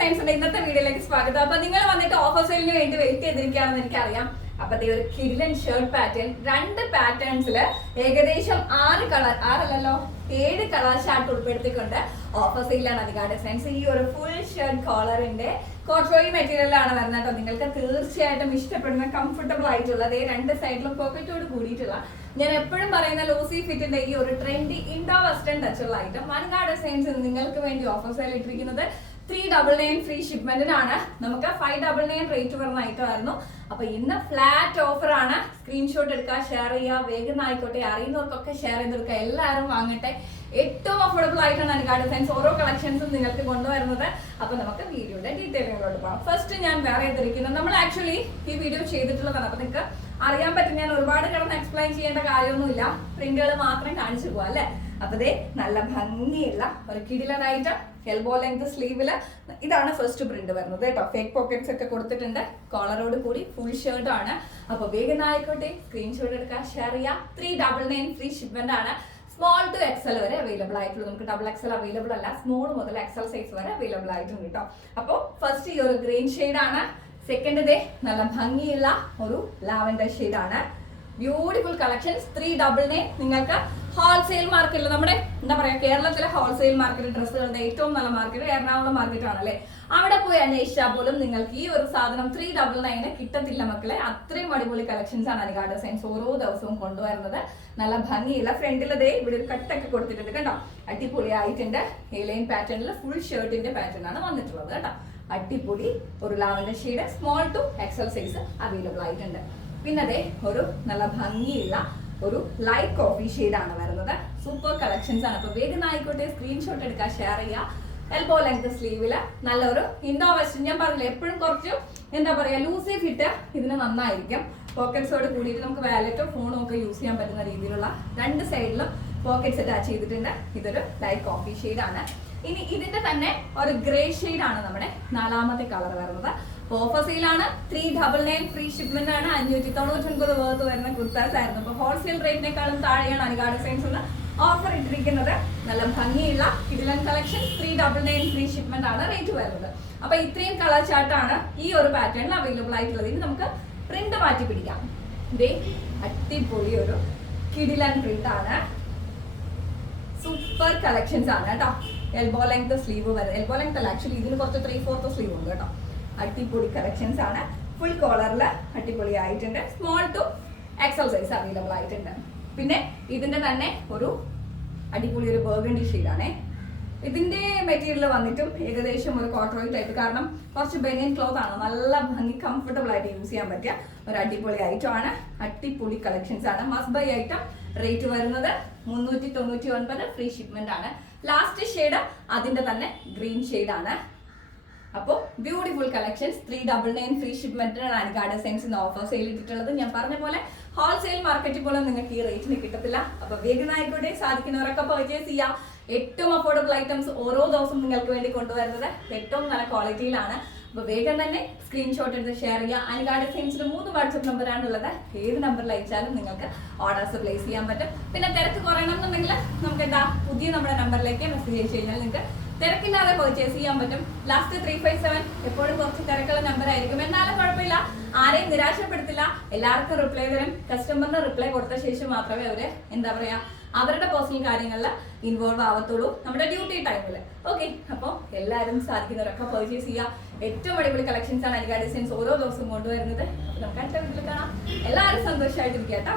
ഡിസൈൻസിന്റെ ഇന്നത്തെ വീഡിയോയിലേക്ക് സ്വാഗതം. അപ്പൊ നിങ്ങൾ വന്നിട്ട് ഓഫർ സെയിലിന് വേണ്ടി വെയിറ്റ് ചെയ്തിരിക്കുകയാണെന്ന് എനിക്കറിയാം. അപ്പൊ ഈ ഒരു കിഡിലൻ ഷർട്ട് പാറ്റേൺ രണ്ട് പാറ്റേൺസിൽ ഏകദേശം ആറ് കളർ ആറല്ലല്ലോ? ഏഴ് കളർ ഷർട്ട് ഉൾപ്പെടുത്തിക്കൊണ്ട് ഓഫർ സെയിലാണ് അധിക ഡിസൈൻസ് ഈ ഒരു ഫുൾ ഷർട്ട് കോളറിന്റെ കോട്രോയി മെറ്റീരിയലാണ് വരുന്നത് കേട്ടോ. നിങ്ങൾക്ക് തീർച്ചയായിട്ടും ഇഷ്ടപ്പെടുന്ന കംഫർട്ടബിൾ ആയിട്ടുള്ള അതേ രണ്ട് സൈഡിലും പോക്കറ്റോട് കൂടിയിട്ടുള്ള ഞാൻ എപ്പോഴും പറയുന്ന ലൂസി ഫിറ്റിന്റെ ഈ ഒരു ട്രെൻഡി ഇൻഡോ വെസ്റ്റേൺ ടച്ചുള്ള ഐറ്റം വൻകാട് ഡിസൈൻസ് നിങ്ങൾക്ക് വേണ്ടി ഓഫർ ഇട്ടിരിക്കുന്നത് ത്രീ ഡബിൾ നയൻ ഫ്രീ ഷിപ്മെന്റിനാണ് നമുക്ക് ഫൈവ് ഡബിൾ നയൻ റേറ്റ് പറഞ്ഞ അയക്കുമായിരുന്നു അപ്പൊ ഇന്ന് ഫ്ലാറ്റ് ഓഫർ ആണ് സ്ക്രീൻഷോട്ട് എടുക്കുക ഷെയർ ചെയ്യുക. വേഗം ആയിക്കോട്ടെ. അറിയുന്നവർക്കൊക്കെ ഷെയർ ചെയ്ത് കൊടുക്കുക. എല്ലാവരും വാങ്ങട്ടെ. ഏറ്റവും അഫോർഡബിൾ ആയിട്ടാണ് അനുകാ ഡിസൈൻസ് ഓരോ കളക്ഷൻസും നിങ്ങൾക്ക് കൊണ്ടുവരുന്നത്. അപ്പൊ നമുക്ക് വീഡിയോയുടെ ഡീറ്റെയിലുകളോട് പോകാം. ഫസ്റ്റ് ഞാൻ വേറെ ചെയ്തിരിക്കുന്നത് നമ്മൾ ആക്ച്വലി ഈ വീഡിയോ ചെയ്തിട്ടുള്ളതാണ്. അപ്പൊ നിങ്ങൾക്ക് അറിയാൻ പറ്റും. ഞാൻ ഒരുപാട് കിടന്ന് എക്സ്പ്ലെയിൻ ചെയ്യേണ്ട കാര്യമൊന്നുമില്ല. പ്രിന്റുകൾ മാത്രം കാണിച്ചു പോവാം അല്ലെ? അപ്പൊ ദേ നല്ല ഭംഗിയുള്ള ഒരു കിടിലനായിട്ട് എൽബോ ലെങ്ത് സ്ലീവിൽ ഇതാണ് ഫസ്റ്റ് പ്രിന്റ് വരുന്നത് കേട്ടോ. ഫേക്ക് പോക്കറ്റ്സ് ഒക്കെ കൊടുത്തിട്ടുണ്ട്. കോളറോട് കൂടി ഫുൾ ഷർട്ട് ആണ്. അപ്പൊ വേഗം ആയിക്കോട്ടെ. സ്ക്രീൻഷോട്ട് എടുക്കുക ഷെയർ ചെയ്യാം three double nine free shipment ആണ്. സ്മോൾ ടു എക്സൽ വരെ അവൈലബിൾ ആയിട്ടുള്ളൂ. നമുക്ക് ഡബിൾ എക്സൽ അവൈലബിൾ അല്ല. സ്മോൾ മുതൽ എക്സൽ സൈസ് വരെ അവൈലബിൾ ആയിട്ടുണ്ട് കേട്ടോ. അപ്പോൾ ഫസ്റ്റ് ഈ ഒരു ഗ്രീൻ ആണ്. സെക്കൻഡ് ഡേ നല്ല ഭംഗിയുള്ള ഒരു ലാവൻഡർ ആണ്. Beautiful collections three double nine നിങ്ങൾക്ക് ഹോൾസെയിൽ മാർക്കറ്റിൽ നമ്മുടെ എന്താ പറയാ കേരളത്തിലെ ഹോൾസെയിൽ മാർക്കറ്റ് ഡ്രസ്സുകളുടെ ഏറ്റവും നല്ല മാർക്കറ്റ് എറണാകുളം മാർക്കറ്റ് ആണല്ലേ അവിടെ പോയി അന്വേഷിച്ചാൽ പോലും നിങ്ങൾക്ക് ഈ ഒരു സാധനം ത്രീ ഡബിൾ നയന് കിട്ടത്തില്ല മക്കളെ. അത്രയും അടിപൊളി കളക്ഷൻസ് ആണ് അനുഗാ ഡിസൈൻസ് ഓരോ ദിവസവും കൊണ്ടുവരുന്നത്. നല്ല ഭംഗിയുള്ള ഫ്രണ്ടിലതേ ഇവിടെ ഒരു കട്ടൊക്കെ കൊടുത്തിട്ടുണ്ട് കേട്ടോ അടിപൊളി ആയിട്ടുണ്ട്. ഏലൈൻ പാറ്റേണിൽ ഫുൾ ഷർട്ടിന്റെ പാറ്റേൺ ആണ് വന്നിട്ടുള്ളത് കേട്ടോ. അടിപൊളി ഒരു lavender shade small to XL size available ആയിട്ടുണ്ട്. പിന്നെ അതെ ഒരു നല്ല ഭംഗിയുള്ള ഒരു ലൈറ്റ് കോഫി ആണ് വരുന്നത്. സൂപ്പർ കളക്ഷൻസ് ആണ്. അപ്പൊ വേഗം ആയിക്കോട്ടെ സ്ക്രീൻഷോട്ട് എടുക്കുക ഷെയർ ചെയ്യുക എൽബോ ലെങ്ത് സ്ലീവിൽ നല്ലൊരു ഇൻഡോ വെസ്റ്റേൺ ഞാൻ പറഞ്ഞില്ല എപ്പോഴും കുറച്ച് എന്താ പറയാ ലൂസി ഫിറ്റ് ഇതിന് നന്നായിരിക്കും. പോക്കറ്റ്സോട് കൂടിയിട്ട് നമുക്ക് വാലറ്റോ ഫോണോ ഒക്കെ യൂസ് ചെയ്യാൻ പറ്റുന്ന രീതിയിലുള്ള രണ്ട് സൈഡിലും പോക്കറ്റ്സ് അറ്റാച്ച് ചെയ്തിട്ടുണ്ട്. ഇതൊരു ലൈറ്റ് കോഫി ആണ്. ഇനി ഇതിന്റെ തന്നെ ഒരു ഗ്രേ ആണ് നമ്മുടെ നാലാമത്തെ കളർ വരുന്നത്. Offer സെയിലാണ് three double nine free shipment ആണ്. അഞ്ഞൂറ്റി തൊണ്ണൂറ്റി ഒൻപത് വേർത്ത് വരുന്ന കുർത്താസ് ആയിരുന്നു. അപ്പൊ ഹോൾസെയിൽ റേറ്റിനേക്കാളും താഴെയാണ് അനുഗാഡ് സൈൻസ് എന്ന് ഓഫർ ഇട്ടിരിക്കുന്നത്. നല്ല ഭംഗിയുള്ള കിഡിലൻ collection three double nine free shipment ആണ് റേറ്റ് വരുന്നത്. അപ്പൊ ഇത്രയും കളർ ചാർട്ടാണ് ഈ ഒരു പാറ്റേണിൽ അവൈലബിൾ ആയിട്ടുള്ളത്. ഇനി നമുക്ക് പ്രിന്റ് മാറ്റി പിടിക്കാം. ഇതേ അടിപൊളി ഒരു കിഡിലൻ പ്രിന്റ് ആണ്. സൂപ്പർ കളക്ഷൻസ് ആണ് കേട്ടോ. എൽബോ ലെങ്ത് സ്ലീവ് വരുന്നത് എൽബോ ലെങ്ത് അല്ല ആക്ച്വലി ഇതിന് കുറച്ച് ത്രീ ഫോർത്ത് സ്ലീവ് ഉണ്ട് കേട്ടോ. അടിപൊളി കളക്ഷൻസ് ആണ്. ഫുൾ കോളറിൽ അടിപൊളി ആയിട്ടുണ്ട് small to XL size available ആയിട്ടുണ്ട്. പിന്നെ ഇതിന്റെ തന്നെ ഒരു അടിപൊളി ഒരു ബർഗണ്ടി ഷെയ്ഡാണേ ഇതിന്റെ മെറ്റീരിയൽ വന്നിട്ടും ഏകദേശം ഒരു കോട്ടറോയി ടൈപ്പ് കാരണം കുറച്ച് ബെനിയൻ ക്ലോത്ത് ആണ്. നല്ല ഭംഗി കംഫർട്ടബിൾ ആയിട്ട് യൂസ് ചെയ്യാൻ പറ്റിയ ഒരു അടിപൊളി ഐറ്റം ആണ്. അടിപൊളി കളക്ഷൻസ് ആണ്. മസ്റ്റ് ബൈ ഐറ്റം റേറ്റ് വരുന്നത് മുന്നൂറ്റി തൊണ്ണൂറ്റി ഒൻപത്. ഫ്രീ ഷിപ്മെന്റ് ആണ്. ലാസ്റ്റ് ഷെയ്ഡ് അതിന്റെ തന്നെ ഗ്രീൻ ഷെയ്ഡ് ആണ്. അപ്പോൾ beautiful collections three double nine free ഷിപ്മെന്റിനാണ് Anika sense offer sale ഇട്ടിട്ടുള്ളത്. ഞാൻ പറഞ്ഞ പോലെ ഹോൾസെയിൽ മാർക്കറ്റ് പോലെ നിങ്ങൾക്ക് ഈ റേറ്റിന് കിട്ടത്തില്ല. അപ്പൊ വേഗം ആയിക്കോട്ടെ സാധിക്കുന്നവരൊക്കെ പർച്ചേസ് ചെയ്യാം. ഏറ്റവും അഫോർഡബിൾ ഐറ്റംസ് ഓരോ ദിവസവും നിങ്ങൾക്ക് വേണ്ടി കൊണ്ടുവരുന്നത് ഏറ്റവും നല്ല ക്വാളിറ്റിയിലാണ് അപ്പൊ വേഗം തന്നെ സ്ക്രീൻഷോട്ട് എടുത്ത് ഷെയർ ചെയ്യുക അനികാ ഡിസൈൻസിന് മൂന്ന് വാട്സപ്പ് നമ്പറാണ് ഉള്ളത്. ഏത് നമ്പറിൽ അയച്ചാലും നിങ്ങൾക്ക് ഓർഡേഴ്സ് പ്ലേസ് ചെയ്യാൻ പറ്റും. പിന്നെ തിരക്ക് കുറയണം എന്നുണ്ടെങ്കിൽ നമുക്ക് എന്താ പുതിയ നമ്മുടെ നമ്പറിലേക്ക് മെസ്സേജ് അയച്ചു കഴിഞ്ഞാൽ നിങ്ങൾക്ക് തിരക്കില്ലാതെ പർച്ചേസ് ചെയ്യാൻ പറ്റും. ലാസ്റ്റ് ത്രീ ഫൈവ് സെവൻ എപ്പോഴും കുറച്ച് തിരക്കുള്ള നമ്പർ ആയിരിക്കും. എന്നാലും കുഴപ്പമില്ല. ആരെയും നിരാശപ്പെടുത്തില്ല. എല്ലാവർക്കും റിപ്ലൈ തരും. കസ്റ്റമറിന് റിപ്ലൈ കൊടുത്ത ശേഷം മാത്രമേ അവർ എന്താ പറയാ അവരുടെ പേഴ്സണൽ കാര്യങ്ങളിൽ ഇൻവോൾവ് ആവത്തുള്ളൂ. നമ്മുടെ ഡ്യൂട്ടി ടൈമിൽ ഓക്കെ അപ്പോൾ എല്ലാവരും സാധിക്കുന്നവരൊക്കെ പർച്ചേസ് ചെയ്യുക. ഏറ്റവും അടിപൊളി കളക്ഷൻസ് ആണ് അനികാ ഡിസൈൻസ് ഓരോ ദിവസവും കൊണ്ടുവരുന്നത്. അപ്പോൾ നമുക്ക് അടുത്ത വീട്ടിൽ കാണാം. എല്ലാവരും സന്തോഷമായിട്ടിരിക്കുക കേട്ടോ.